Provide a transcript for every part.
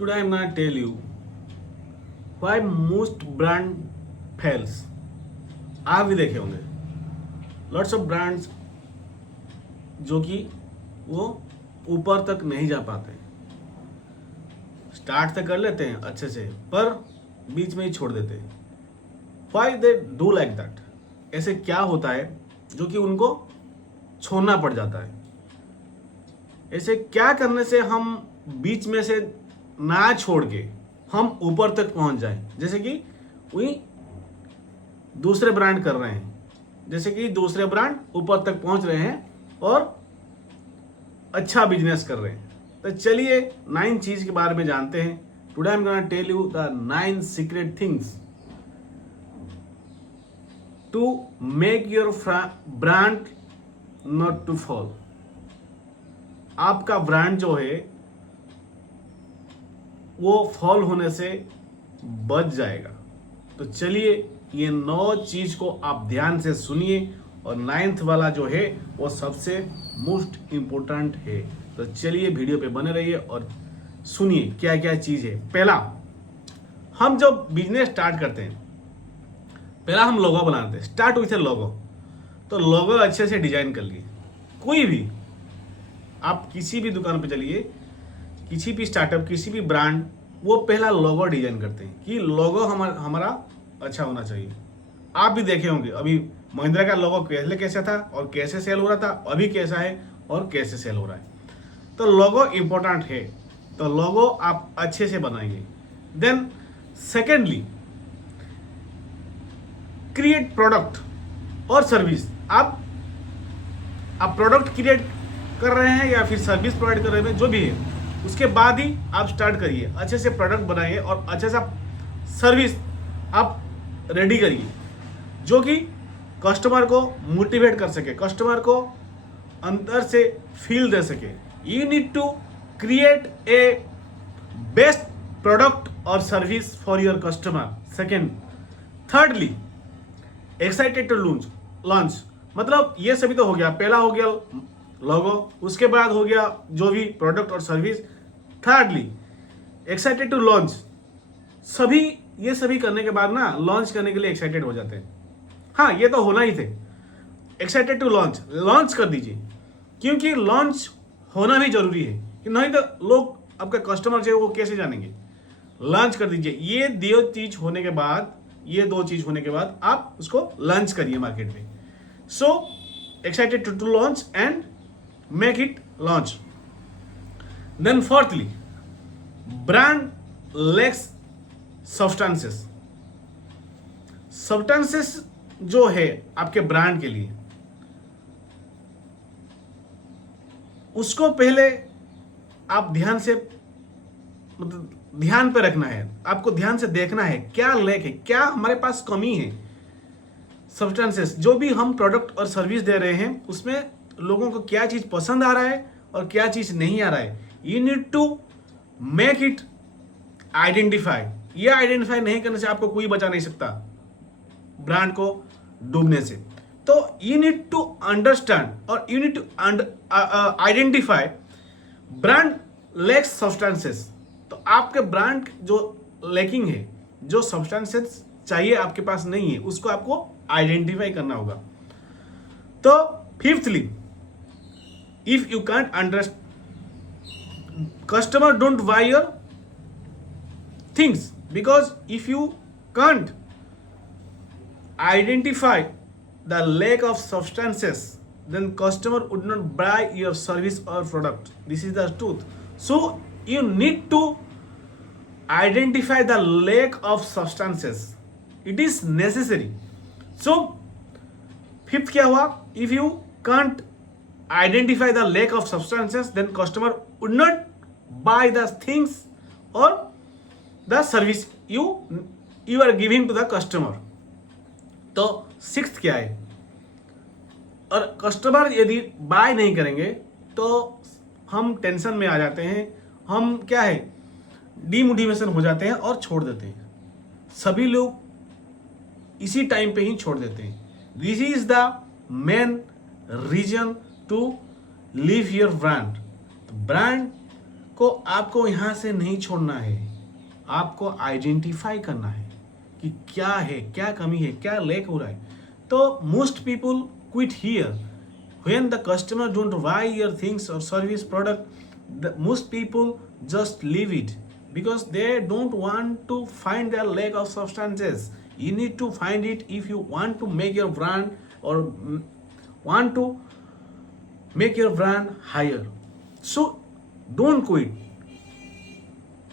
Today I'm gonna tell you why most brand fails. आप भी देखे होंगे लॉट्स ऑफ ब्रांड्स जो कि वो ऊपर तक नहीं जा पाते। स्टार्ट तो कर लेते हैं अच्छे से पर बीच में ही छोड़ देते हैं। Why they do like that? ऐसे क्या होता है जो कि उनको छोड़ना पड़ जाता है? ऐसे क्या करने से हम बीच में से ना छोड़ के हम ऊपर तक पहुंच जाएं? जैसे कि वही दूसरे ब्रांड कर रहे हैं, जैसे कि दूसरे ब्रांड ऊपर तक पहुंच रहे हैं और अच्छा बिजनेस कर रहे हैं। तो चलिए 9 चीज के बारे में जानते हैं। Today I am gonna tell you the 9 secret things to make your brand not to fall. आपका ब्रांड जो है वो फॉल होने से बच जाएगा। तो चलिए ये 9 चीज को आप ध्यान से सुनिए और 9th वाला जो है वो सबसे मोस्ट इंपोर्टेंट है। तो चलिए वीडियो पे बने रहिए और सुनिए क्या क्या चीज है। पहला, हम जब बिजनेस स्टार्ट करते हैं पहला हम लोगो बनाते हैं। स्टार्ट विथ ए लोगो। तो लोगो अच्छे से डिजाइन कर लिए। कोई भी आप किसी भी दुकान पे चलिए, किसी भी स्टार्टअप, किसी भी ब्रांड, वो पहला लोगो डिजाइन करते हैं कि लोगो हमारा अच्छा होना चाहिए। आप भी देखे होंगे अभी महिंद्रा का लोगो पहले कैसा था और कैसे सेल हो रहा था, अभी कैसा है और कैसे सेल हो रहा है। तो लोगो इंपॉर्टेंट है। तो लोगो आप अच्छे से बनाएंगे। देन सेकेंडली, क्रिएट प्रोडक्ट और सर्विस। आप प्रोडक्ट क्रिएट कर रहे हैं या फिर सर्विस प्रोवाइड कर रहे हैं, जो भी है, उसके बाद ही आप स्टार्ट करिए। अच्छे से प्रोडक्ट बनाइए और अच्छे से सर्विस आप रेडी करिए जो कि कस्टमर को मोटिवेट कर सके, कस्टमर को अंदर से फील दे सके। You need to create a best product और service for your customer. Second, thirdly, excited to launch. मतलब ये सभी तो हो गया। पहला हो गया लोगो, उसके बाद हो गया जो भी प्रोडक्ट और service. Thirdly, excited to launch. ये सभी करने के बाद ना लॉन्च करने के लिए एक्साइटेड हो जाते हैं। हाँ, ये तो होना ही थे। एक्साइटेड टू लॉन्च कर दीजिए, क्योंकि लॉन्च होना भी जरूरी है कि नहीं तो लोग, आपका कस्टमर जो है वो कैसे जानेंगे। लॉन्च कर दीजिए। ये दो चीज होने के बाद आप उसको लॉन्च करिए मार्केट में। So excited to launch and make it launch. Then fourthly, brand lacks substances. Substances जो है आपके ब्रांड के लिए, उसको पहले आप ध्यान पे रखना है। आपको ध्यान से देखना है क्या लैक है, क्या हमारे पास कमी है। सब्सटेंसेस जो भी हम प्रोडक्ट और सर्विस दे रहे हैं उसमें लोगों को क्या चीज पसंद आ रहा है और क्या चीज नहीं आ रहा है। You need to make it identify. ये आइडेंटिफाई नहीं करने से आपको कोई बचा नहीं सकता ब्रांड को डूबने से। तो यू नीड टू अंडरस्टैंड और you need to identify brand lacks substances. तो आपके ब्रांड जो लैकिंग है, जो सब्सटेंसेस चाहिए आपके पास नहीं है, उसको आपको आइडेंटिफाई करना होगा। तो fifthly, if you can't understand, customer don't buy your things, because if you can't identify the lack of substances, then customer would not buy your service or product. This is the truth. So you need to identify the lack of substances. It is necessary. So fifth क्या हुआ? If you can't identify the lack of substances, then customer would not buy the things or the service you are giving to the customer. तो sixth क्या है? और customer यदि bye नहीं करेंगे तो हम टेंशन में आ जाते हैं, हम क्या है, डिमोटिवेशन हो जाते हैं और छोड़ देते हैं। सभी लोग इसी टाइम पे ही छोड़ देते हैं। This is the main reason to leave your brand. Brand को आपको यहाँ से नहीं छोड़ना है, आपको आइडेंटिफाई करना है कि क्या है, क्या कमी है, क्या लैक हो रहा है. तो most people quit here when the customer don't buy your things or service product. Most people just leave it because they don't want to find their lack of substances. You need to find it if you want to make your brand or want to make your brand higher. So don't quit.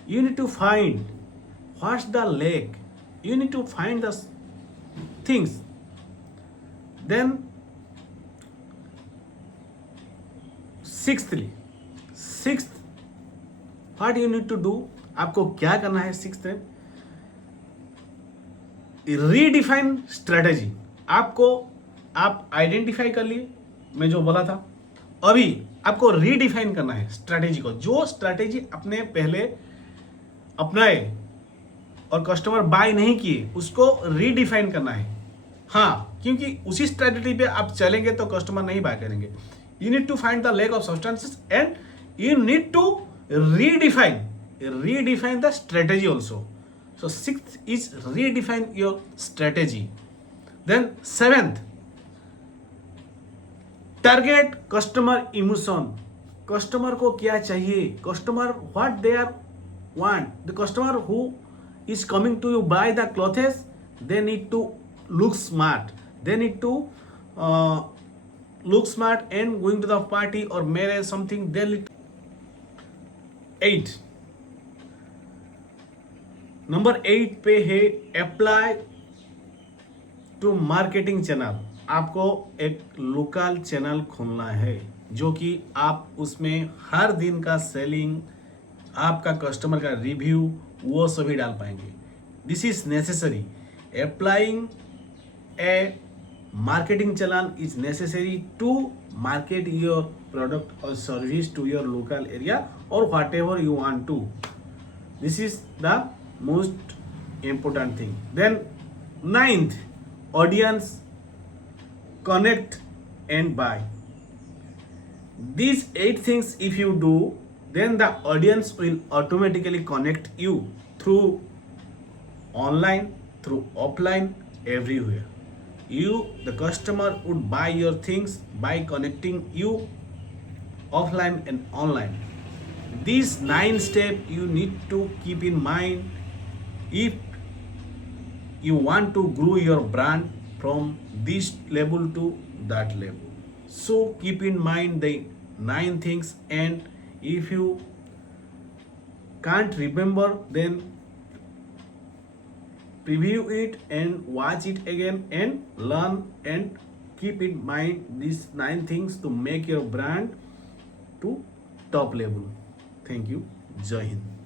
You need to find what's the lack. You need to find the things. Then sixthly, what you need to do, आपको क्या करना है. Sixth, redefine strategy. आपको आप identify कर लिए, मैं जो बोला था, अभी आपको रीडिफाइन करना है स्ट्रेटेजी को. जो स्ट्रेटेजी अपने पहले अपनाए और कस्टमर बाय नहीं किए, उसको रीडिफाइन करना है. हाँ, क्योंकि उसी स्ट्रेटेजी पे आप चलेंगे तो कस्टमर नहीं बाय करेंगे. You need to find the lack of substances and you need to redefine the strategy also. So sixth is redefine your strategy. Then seventh, target customer emotion. Customer को क्या चाहिए, customer what they are want. The customer who is coming to you buy the clothes, they need to look smart. They need to look smart and going to the party or marriage something. They 8, number 8 पे है apply to marketing channel. आपको एक local channel खोलना है जो कि आप उसमें हर दिन का सेलिंग, आपका कस्टमर का रिव्यू, वो सभी डाल पाएंगे. This is necessary. Applying A marketing channel is necessary to market your product or service to your local area or whatever you want to. This is the most important thing. Then 9th, audience connect and buy. These 8 things if you do, then the audience will automatically connect you through online, through offline, everywhere. You, the customer, would buy your things by connecting you offline and online. These 9 steps you need to keep in mind if you want to grow your brand from this level to that level. So keep in mind the 9 things, and if you can't remember, then preview it and watch it again and learn and keep in mind these 9 things to make your brand to top level. Thank you. Jai Hind.